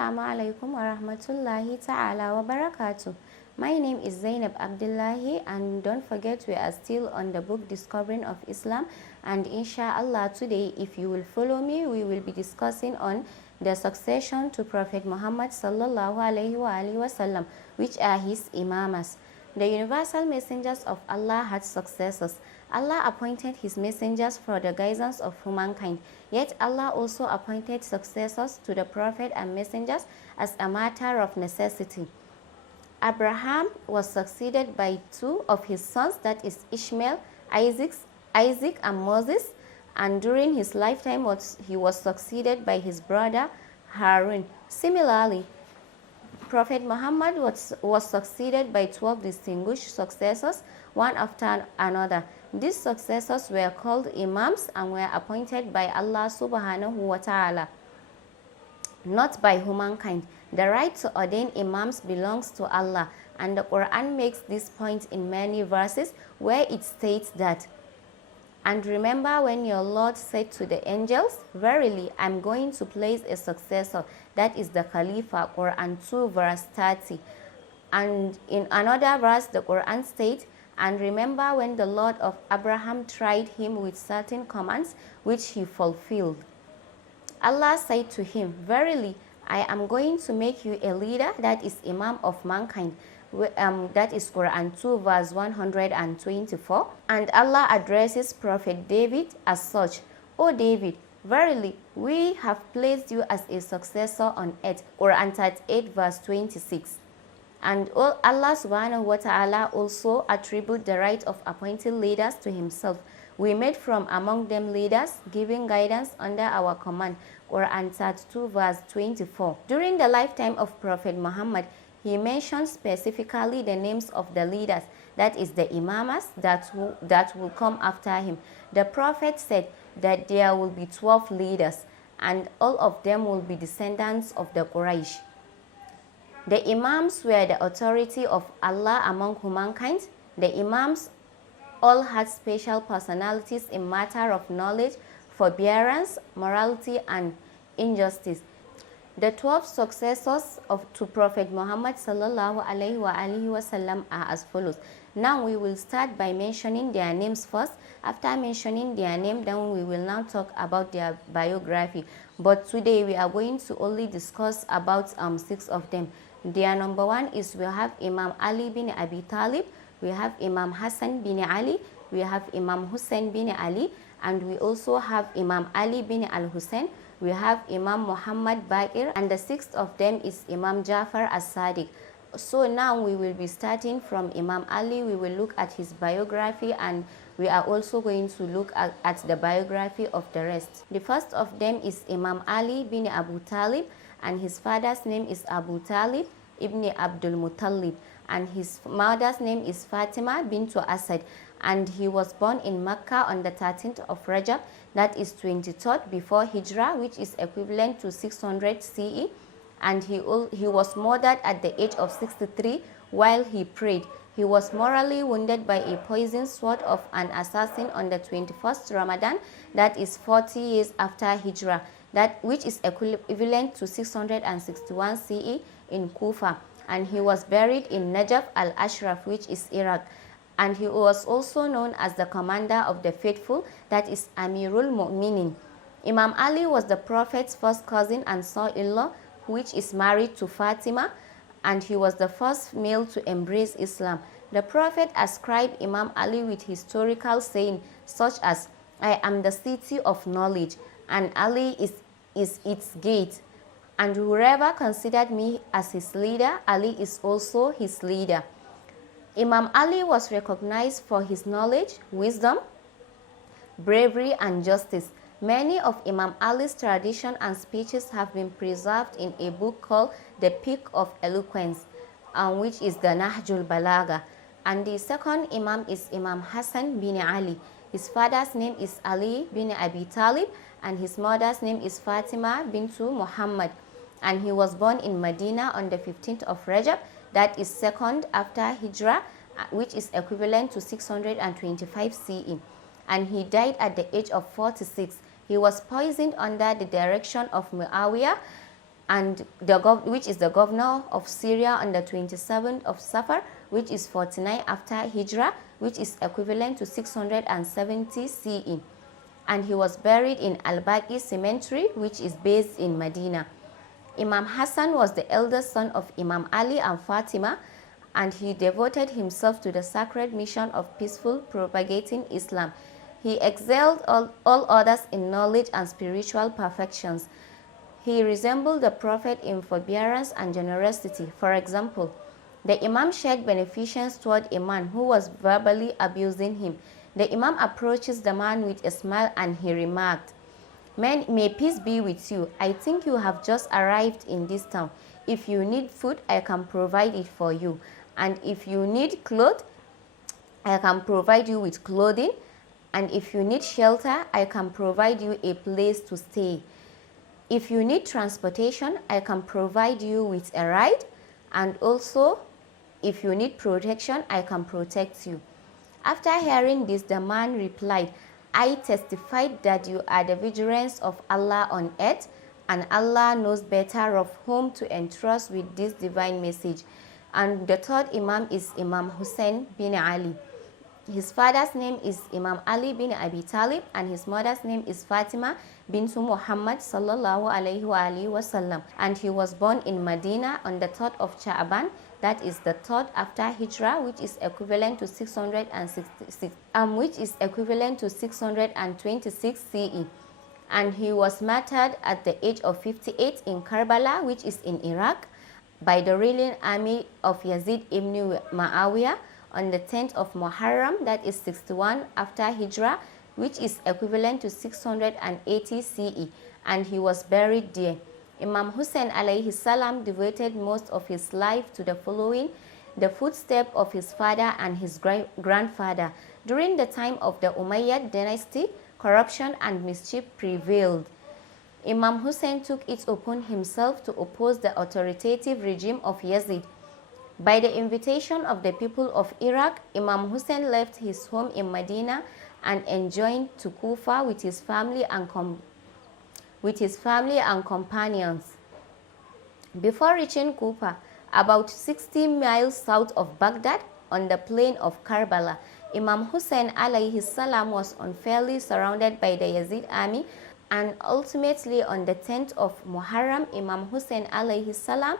Assalamu alaikum wa rahmatullahi ta'ala wa barakatuh. My name is Zainab Abdullahi, and don't forget we are still on the book Descovering of Islam, and inshallah today, if you will follow me, we will be discussing on the succession to Prophet Muhammad sallallahu alaihi wasallam, which are his imamas. The universal messengers of Allah had successors. Allah appointed his messengers for the guidance of humankind. Yet Allah also appointed successors to the prophet and messengers as a matter of necessity. Abraham was succeeded by two of his sons, that is Ishmael, Isaac and Moses, and during his lifetime he was succeeded by his brother Harun. Similarly, Prophet Muhammad was succeeded by 12 distinguished successors, one after another. These successors were called imams and were appointed by Allah subhanahu wa ta'ala, not by humankind. The right to ordain imams belongs to Allah, and the Quran makes this point in many verses where it states that, "And remember when your Lord said to the angels, verily I am going to place a successor, that is the Khalifa," Quran 2 verse 30. And in another verse the Quran states, "And remember when the Lord of Abraham tried him with certain commands which he fulfilled. Allah said to him, verily I am going to make you a leader, that is Imam of mankind." That is Quran 2 verse 124. And Allah addresses Prophet David as such, "O David, verily we have placed you as a successor on earth," Quran 38 verse 26. And Allah subhanahu wa ta'ala also attribute the right of appointing leaders to himself. "We made from among them leaders, giving guidance under our command," Quran 32 verse 24. During the lifetime of Prophet Muhammad, he mentioned specifically the names of the leaders, that is the imamas that will come after him. The Prophet said that there will be 12 leaders, and all of them will be descendants of the Quraysh. The imams were the authority of Allah among humankind. The imams all had special personalities in matter of knowledge, forbearance, morality, and injustice. The 12 successors to Prophet Muhammad sallallahu alaihi wasallam are as follows. Now we will start by mentioning their names first. After mentioning their name, then we will now talk about their biography. But today we are going to only discuss about 6 of them. Their number 1 is, we have Imam Ali bin Abi Talib, we have Imam Hassan bin Ali, we have Imam Hussein bin Ali, and we also have Imam Ali bin al-Hussein, we have Imam Muhammad Baqir, and the 6th of them is Imam Jafar as-Sadiq. So now we will be starting from Imam Ali. We will look at his biography, and we are also going to look at the biography of the rest. The first of them is Imam Ali bin Abu Talib, and his father's name is Abu Talib ibn Abdul Muttalib, and his mother's name is Fatima bint Asad, and he was born in Mecca on the 13th of Rajab, that is 23rd before Hijrah, which is equivalent to 600 CE, and he was murdered at the age of 63 while he prayed. He was mortally wounded by a poisoned sword of an assassin on the 21st Ramadan, that is 40 years after Hijrah, which is equivalent to 661 CE in Kufa, and he was buried in Najaf al-Ashraf, which is Iraq. And he was also known as the commander of the faithful, that is Amirul Mu'minin. Imam Ali was the Prophet's first cousin and son-in-law, which is married to Fatima, and he was the first male to embrace Islam. The Prophet ascribed Imam Ali with historical saying such as, "I am the city of knowledge, and Ali is its gate. And whoever considered me as his leader, Ali is also his leader." Imam Ali was recognized for his knowledge, wisdom, bravery, and justice. Many of Imam Ali's tradition and speeches have been preserved in a book called The Peak of Eloquence, which is the Nahjul Balaga. And the second Imam is Imam Hassan bin Ali. His father's name is Ali bin Abi Talib, and his mother's name is Fatima bintu Muhammad. And he was born in Medina on the 15th of Rajab, that is 2nd after Hijrah, which is equivalent to 625 CE. And he died at the age of 46. He was poisoned under the direction of Muawiyah, and which is the governor of Syria on the 27th of Safar, which is 49 after Hijrah, which is equivalent to 670 CE. And he was buried in Al-Baqi Cemetery, which is based in Medina. Imam Hassan was the eldest son of Imam Ali and Fatima, and he devoted himself to the sacred mission of peaceful propagating Islam. He excelled all others in knowledge and spiritual perfections. He resembled the Prophet in forbearance and generosity. For example, the Imam shared beneficence toward a man who was verbally abusing him. The Imam approaches the man with a smile and he remarked, May peace be with you. I think you have just arrived in this town. If you need food, I can provide it for you. And if you need clothes, I can provide you with clothing. And if you need shelter, I can provide you a place to stay. If you need transportation, I can provide you with a ride. And also, if you need protection, I can protect you. After hearing this, the man replied, I testified that you are the vigilance of Allah on earth, and Allah knows better of whom to entrust with this divine message. And the third Imam is Imam Hussein bin Ali. His father's name is Imam Ali bin Abi Talib, and his mother's name is Fatima bint Muhammad sallallahu alaihi wasallam. And he was born in Medina on the 3rd of Sha'ban, that is the 3rd after Hijrah, which is equivalent to 666, which is equivalent to 626 CE. And he was martyred at the age of 58 in Karbala, which is in Iraq, by the ruling army of Yazid ibn Muawiyah on the 10th of Muharram, that is 61 after Hijrah, which is equivalent to 680 CE, and he was buried there. Imam Hussein alayhi salam devoted most of his life to the following the footsteps of his father and his grandfather. During the time of the Umayyad dynasty, corruption and mischief prevailed. Imam Hussein took it upon himself to oppose the authoritative regime of Yazid. By the invitation of the people of Iraq, Imam Hussein left his home in Medina and enjoined to Kufa with his family and companions. Before reaching Kufa, about 60 miles south of Baghdad, on the plain of Karbala, Imam Hussein alayhi salam was unfairly surrounded by the Yazid army, and ultimately on the 10th of Muharram, Imam Hussein alayhi salam,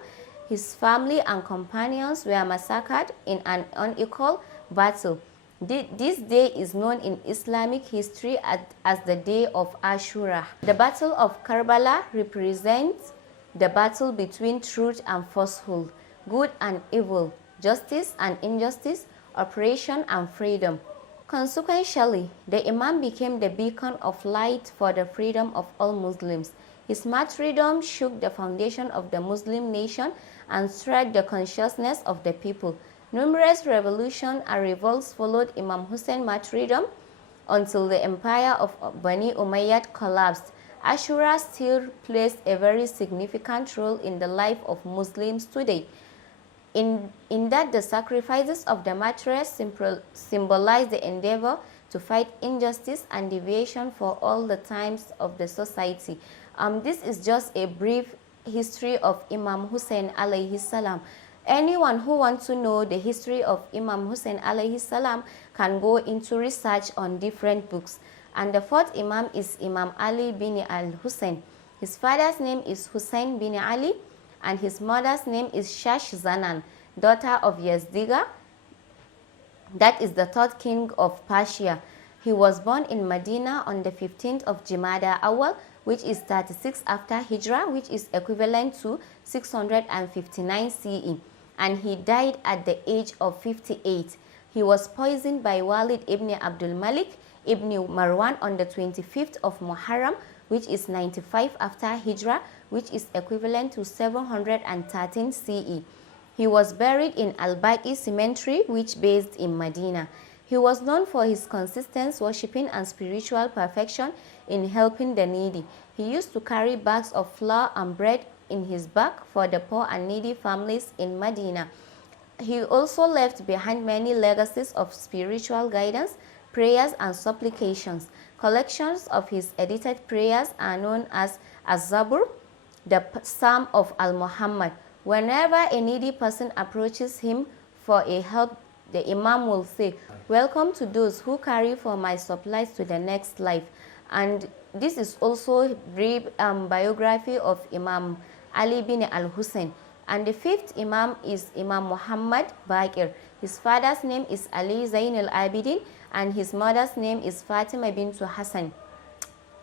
his family and companions were massacred in an unequal battle. This day is known in Islamic history as the Day of Ashura. The Battle of Karbala represents the battle between truth and falsehood, good and evil, justice and injustice, oppression and freedom. Consequentially, the Imam became the beacon of light for the freedom of all Muslims. His martyrdom shook the foundation of the Muslim nation and stirred the consciousness of the people. Numerous revolutions and revolts followed Imam Hussein's martyrdom until the empire of Bani Umayyad collapsed. Ashura still plays a very significant role in the life of Muslims today, in that the sacrifices of the martyrs symbolize the endeavor to fight injustice and deviation for all the times of the society. This is just a brief history of Imam Hussein alayhi salam. Anyone who wants to know the history of Imam Hussein alayhi salam can go into research on different books. And the fourth Imam is Imam Ali bin al-Hussein. His father's name is Hussein bin Ali, and his mother's name is Shash Zanan, daughter of Yazdiga, that is the third king of Persia. He was born in Medina on the 15th of Jumada Awal, which is 36 after Hijrah, which is equivalent to 659 CE, and he died at the age of 58. He was poisoned by Walid ibn Abdul Malik ibn Marwan on the 25th of Muharram, which is 95 after Hijrah, which is equivalent to 713 CE. He was buried in Al-Baqi Cemetery, which based in Medina. He was known for his consistent worshipping and spiritual perfection in helping the needy. He used to carry bags of flour and bread in his back for the poor and needy families in Medina. He also left behind many legacies of spiritual guidance, prayers and supplications. Collections of his edited prayers are known as Az-Zabur, the Psalm of Al-Muhammad. Whenever a needy person approaches him for a help, the Imam will say, "Welcome to those who carry for my supplies to the next life." And this is also a brief biography of Imam Ali bin al-Hussein. And the fifth Imam is Imam Muhammad Baqir. His father's name is Ali Zain al-Abidin and his mother's name is Fatima bint Hassan.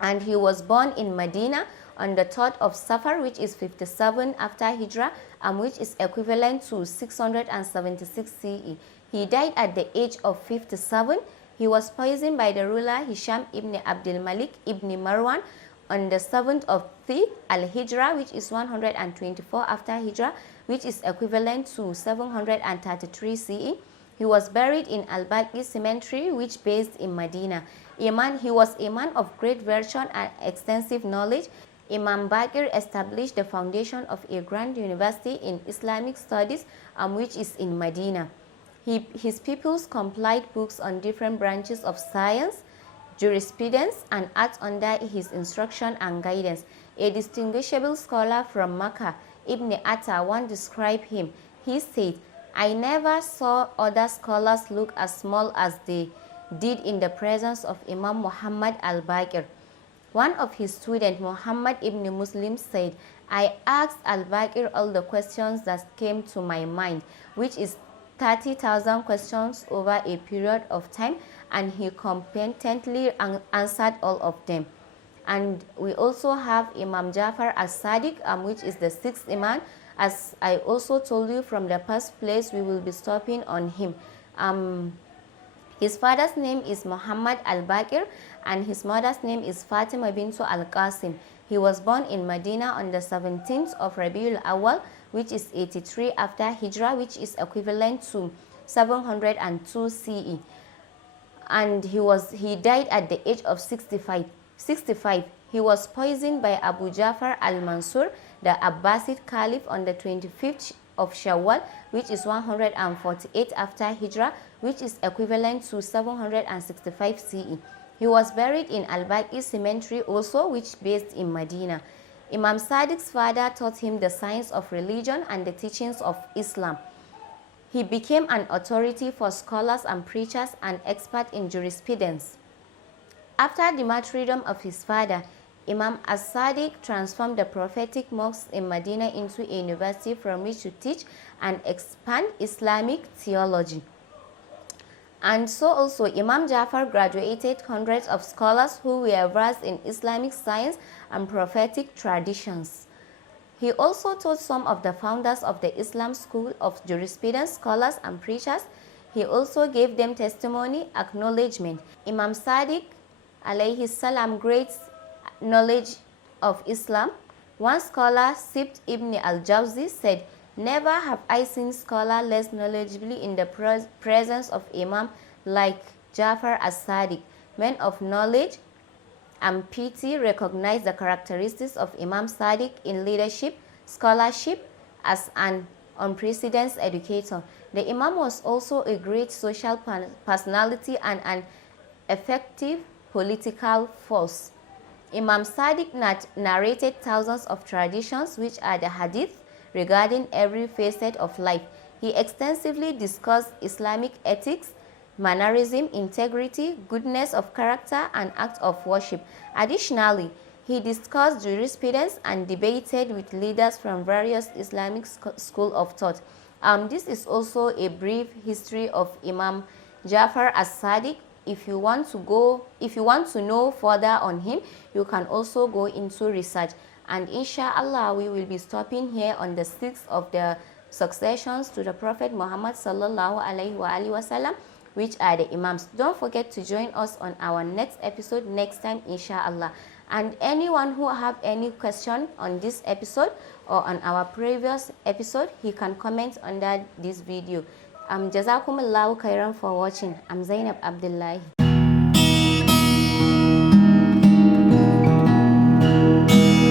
And he was born in Medina on the 3rd of Safar, which is 57 after Hijrah, and which is equivalent to 676 CE. He died at the age of 57. He was poisoned by the ruler Hisham ibn Abdul Malik ibn Marwan on the 7th of Thi al-Hijrah, which is 124 after Hijrah, which is equivalent to 733 CE. He was buried in Al-Baqi Cemetery, which based in Medina. He was a man of great virtue and extensive knowledge. Imam Baqir established the foundation of a grand university in Islamic studies, which is in Medina. His pupils compiled books on different branches of science, jurisprudence, and art under his instruction and guidance. A distinguishable scholar from Makkah, Ibn Atta, once described him. He said, "I never saw other scholars look as small as they did in the presence of Imam Muhammad al-Baqir." One of his students, Muhammad ibn Muslim, said, "I asked al-Baqir all the questions that came to my mind, which is 30,000 questions over a period of time, and he competently answered all of them." And we also have Imam Jafar as-Sadiq, which is the sixth Imam. As I also told you from the first place, we will be stopping on him. His father's name is Muhammad al-Baqir and his mother's name is Fatima bint al-Qasim. He was born in Medina on the 17th of Rabiul Awal, which is 83 after Hijrah, which is equivalent to 702 CE. And he died at the age of 65. He was poisoned by Abu Jafar al-Mansur, the Abbasid Caliph, on the 25th of Shawwal, which is 148 after Hijrah, which is equivalent to 765 CE. He was buried in Al-Baqi Cemetery also, which based in Medina. Imam Sadiq's father taught him the science of religion and the teachings of Islam. He became an authority for scholars and preachers and expert in jurisprudence. After the martyrdom of his father, Imam as-Sadiq transformed the prophetic mosque in Medina into a university from which to teach and expand Islamic theology. And so also Imam Jafar graduated hundreds of scholars who were versed in Islamic science and prophetic traditions. He also taught some of the founders of the Islam school of jurisprudence, scholars and preachers. He also gave them testimony, acknowledgement. Imam Sadiq alayhi salam great knowledge of Islam. One scholar, Sibt ibn al-Jawzi, said, "Never have I seen scholar less knowledgeably in the presence of Imam like Jafar as-Sadiq. Men of knowledge and piety recognize the characteristics of Imam Sadiq in leadership, scholarship, as an unprecedented educator. The Imam was also a great social personality and an effective political force. Imam Sadiq narrated thousands of traditions, which are the hadith, regarding every facet of life. He extensively discussed Islamic ethics, mannerism, integrity, goodness of character, and acts of worship. Additionally, he discussed jurisprudence and debated with leaders from various Islamic schools of thought. This is also a brief history of Imam Jafar as-Sadiq. If you want to know further on him, you can also go into research. And inshallah, we will be stopping here on the 6th of the successions to the Prophet Muhammad sallallahu alaihi wasallam, which are the Imams. Don't forget to join us on our next episode next time, inshallah. And anyone who have any question on this episode or on our previous episode, he can comment under this video. Jazakumullahu khairan for watching. I'm Zainab Abdullahi.